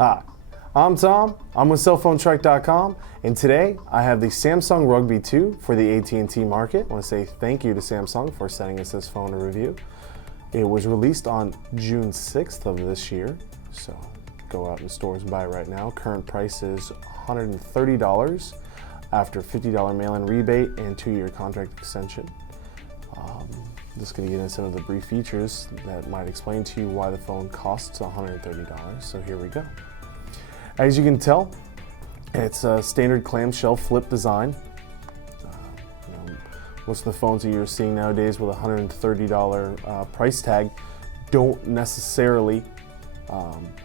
Hi, I'm Tom. I'm with cellphonetrek.com, and today I have the Samsung Rugby 2 for the AT&T market. I want to say thank you to Samsung for sending us this phone to review. It was released on June 6th of this year, so go out in stores and buy it right now. Current price is $130 after $50 mail-in rebate and 2-year contract extension. Just going to get into some of the brief features that might explain to you why the phone costs $130. So here we go. As you can tell, it's a standard clamshell flip design. Most of the phones that you're seeing nowadays with a $130 price tag don't necessarily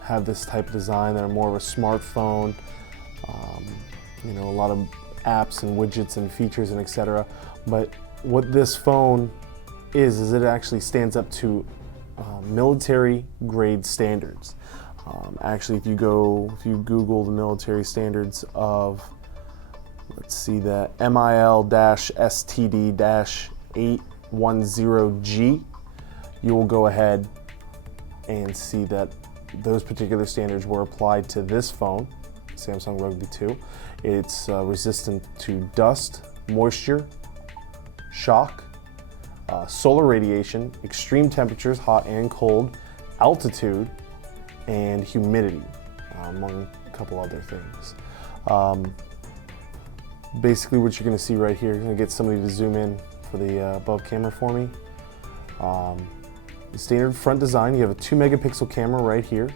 have this type of design. They're more of a smartphone, a lot of apps and widgets and features and etc. But what this phone is it actually stands up to military grade standards. Actually, if you Google the military standards of, let's see, the MIL-STD-810G, you will go ahead and see that those particular standards were applied to this phone, Samsung Rugby 2. It's resistant to dust, moisture, shock, solar radiation, extreme temperatures, hot and cold, altitude, and humidity, among a couple other things. Basically what you're going to see right here, you're going to get somebody to zoom in for the above camera for me. The standard front design, you have a 2 megapixel camera right here.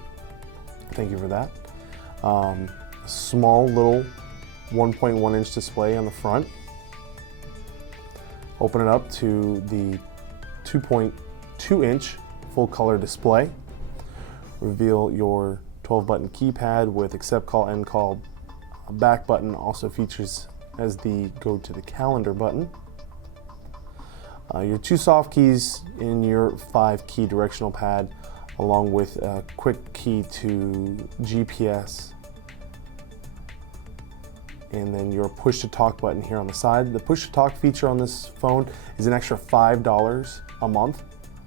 Thank you for that. Small little 1.1 inch display on the front. Open it up to the 2.2 inch full color display. Reveal your 12 button keypad with accept call, end call. A back button also features as the go to the calendar button. Your 2 soft keys in your 5 key directional pad, along with a quick key to GPS. And then your push to talk button here on the side. The push to talk feature on this phone is an extra $5 a month.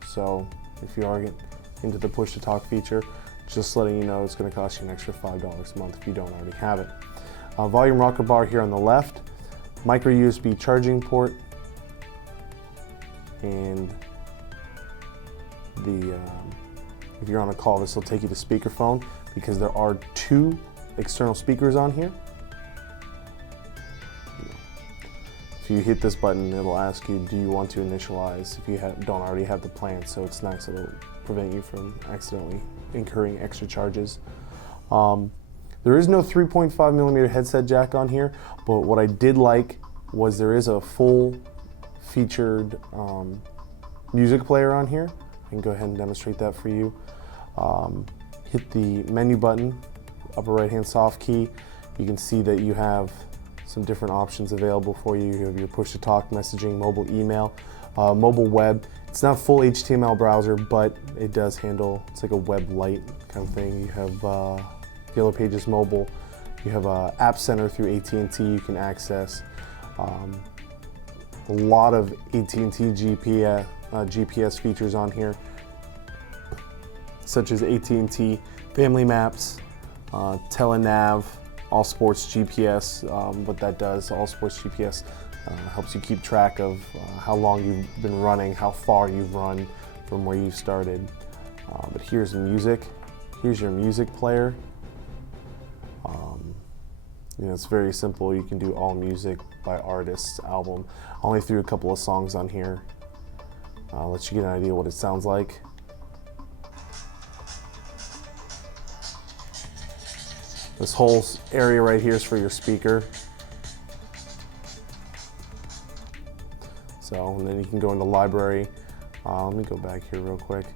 So if you are into the push to talk feature, just letting you know it's going to cost you an extra $5 a month if you don't already have it. Volume rocker bar here on the left, micro USB charging port, and if you're on a call, this will take you to speakerphone because there are 2 external speakers on here. If you hit this button, it'll ask you, do you want to initialize if you don't already have the plan, so it's nice. It'll prevent you from accidentally incurring extra charges. There is no 3.5 millimeter headset jack on here, but what I did like was there is a full featured music player on here. I can go ahead and demonstrate that for you. Hit the menu button, upper right hand soft key. You can see that you have some different options available for you. You have your push to talk messaging, mobile email, mobile web. It's not full HTML browser, but it does handle, it's like a web light kind of thing. You have Yellow Pages mobile. You have App Center through AT&T you can access. A lot of AT&T GPS features on here, such as AT&T Family Maps, Telenav, All Sports GPS. What that does, All Sports GPS helps you keep track of how long you've been running, how far you've run from where you started. But here's music. Here's your music player. It's very simple. You can do all music by artist, album. I only threw a couple of songs on here. Let you get an idea what it sounds like. This whole area right here is for your speaker. So, and then you can go into library. Let me go back here real quick.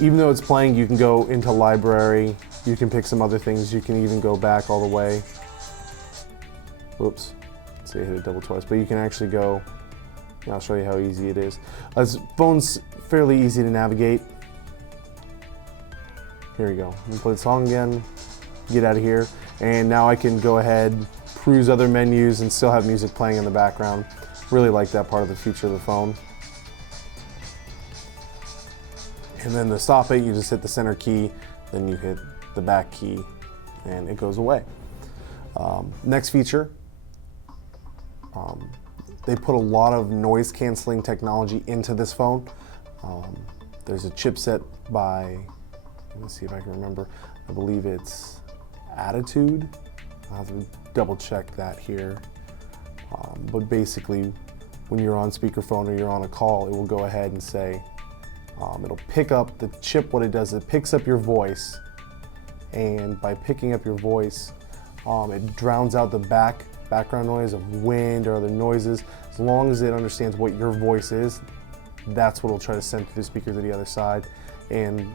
Even though it's playing, you can go into library. You can pick some other things. You can even go back all the way. Oops, see, I hit it double twice, but you can actually go, I'll show you how easy it is. This phone's fairly easy to navigate. Here we go. Let me play the song again, get out of here, and now I can go ahead, peruse other menus, and still have music playing in the background. Really like that part of the feature of the phone. And then to stop it, you just hit the center key, then you hit the back key and it goes away. Next feature, they put a lot of noise canceling technology into this phone. There's a chipset by, let me see if I can remember, I believe it's AT&T. I'll have to double check that here. But basically, when you're on speakerphone or you're on a call, it will go ahead and say, it'll pick up the chip. What it does, it picks up your voice, and by picking up your voice, it drowns out the background noise of wind or other noises. As long as it understands what your voice is, that's what it'll try to send through the speaker to the other side. And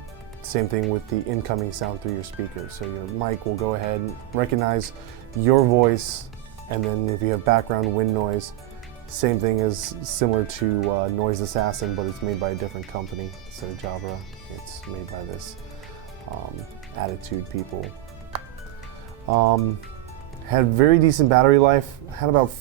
same thing with the incoming sound through your speaker. So your mic will go ahead and recognize your voice, and then if you have background wind noise, same thing is similar to Noise Assassin, but it's made by a different company. Instead of Jabra, it's made by this Attitude people. Had very decent battery life. Had about,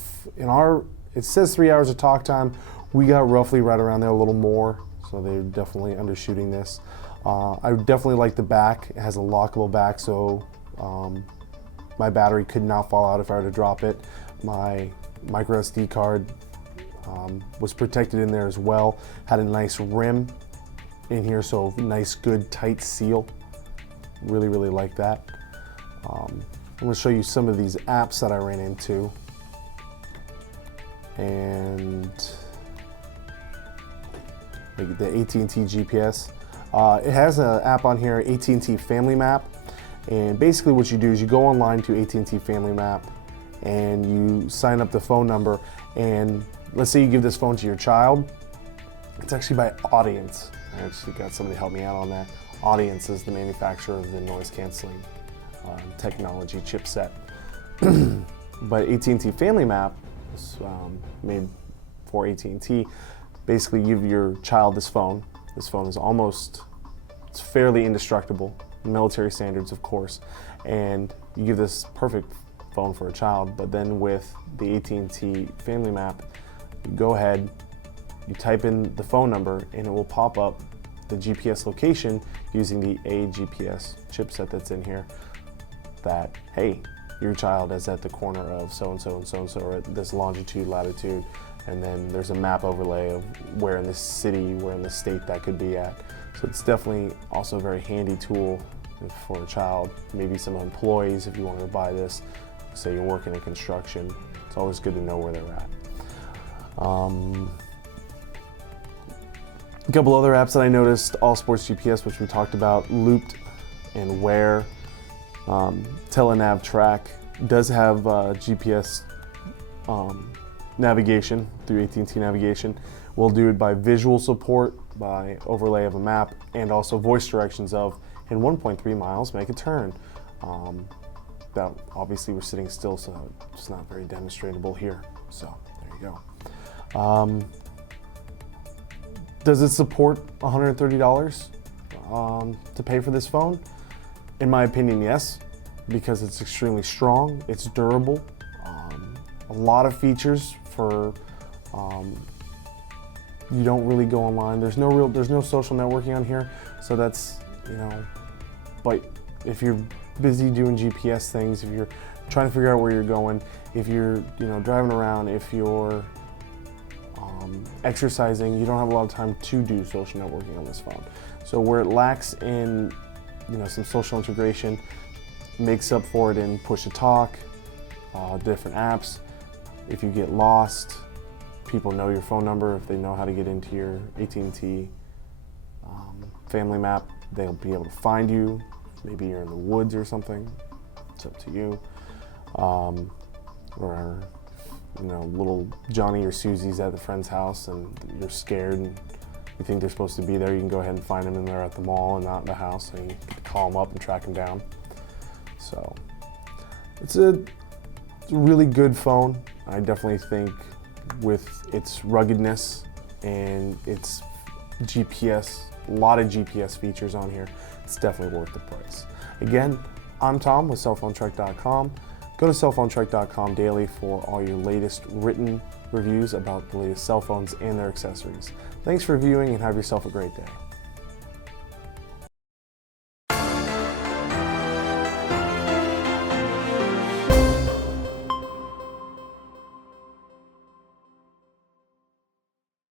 it says 3 hours of talk time. We got roughly right around there, a little more. So they're definitely undershooting this. I definitely like the back. It has a lockable back, so my battery could not fall out if I were to drop it. My micro SD card was protected in there as well. Had a nice rim in here, so nice, good, tight seal. Really, really like that. I'm going to show you some of these apps that I ran into. And like the AT&T GPS. It has an app on here, AT&T Family Map. And basically what you do is you go online to AT&T Family Map and you sign up the phone number, and let's say you give this phone to your child. It's actually by Audience. I actually got somebody to help me out on that. Audience is the manufacturer of the noise canceling technology chipset. But AT&T Family Map is made for AT&T. Basically, you give your child this phone. This phone is it's fairly indestructible, military standards, of course, and you give this perfect phone for a child. But then with the AT&T Family Map, you go ahead, you type in the phone number, and it will pop up the GPS location using the AGPS chipset that's in here, that, hey, your child is at the corner of so-and-so and so-and-so, or at this longitude, latitude, and then there's a map overlay of where in the city, where in the state that could be at. So it's definitely also a very handy tool for a child, maybe some employees if you wanted to buy this. Say you're working in construction, it's always good to know where they're at. A couple other apps that I noticed, All Sports GPS, which we talked about, Looped and Wear. Telenav Track does have GPS navigation through AT&T Navigation. We'll do it by visual support, by overlay of a map, and also voice directions of, in 1.3 miles, make a turn. That obviously we're sitting still, so it's not very demonstratable here. So there you go. Does it support $130 to pay for this phone? In my opinion, yes, because it's extremely strong, it's durable, a lot of features for, you don't really go online. There's no social networking on here, so that's, but if you're busy doing GPS things, if you're trying to figure out where you're going, if you're, driving around, if you're exercising, you don't have a lot of time to do social networking on this phone. So where it lacks in, some social integration, makes up for it in push-to-talk, different apps. If you get lost, people know your phone number. If they know how to get into your AT&T Family Map, they'll be able to find you. Maybe you're in the woods or something. It's up to you. Or little Johnny or Susie's at the friend's house and you're scared and you think they're supposed to be there, you can go ahead and find them and they're at the mall and not in the house, and you can call them up and track them down. So it's a really good phone. I definitely think with its ruggedness and its GPS, a lot of GPS features on here, it's definitely worth the price. Again, I'm Tom with cellphonetrek.com. Go to cellphonetrek.com daily for all your latest written reviews about the latest cell phones and their accessories. Thanks for viewing and have yourself a great day.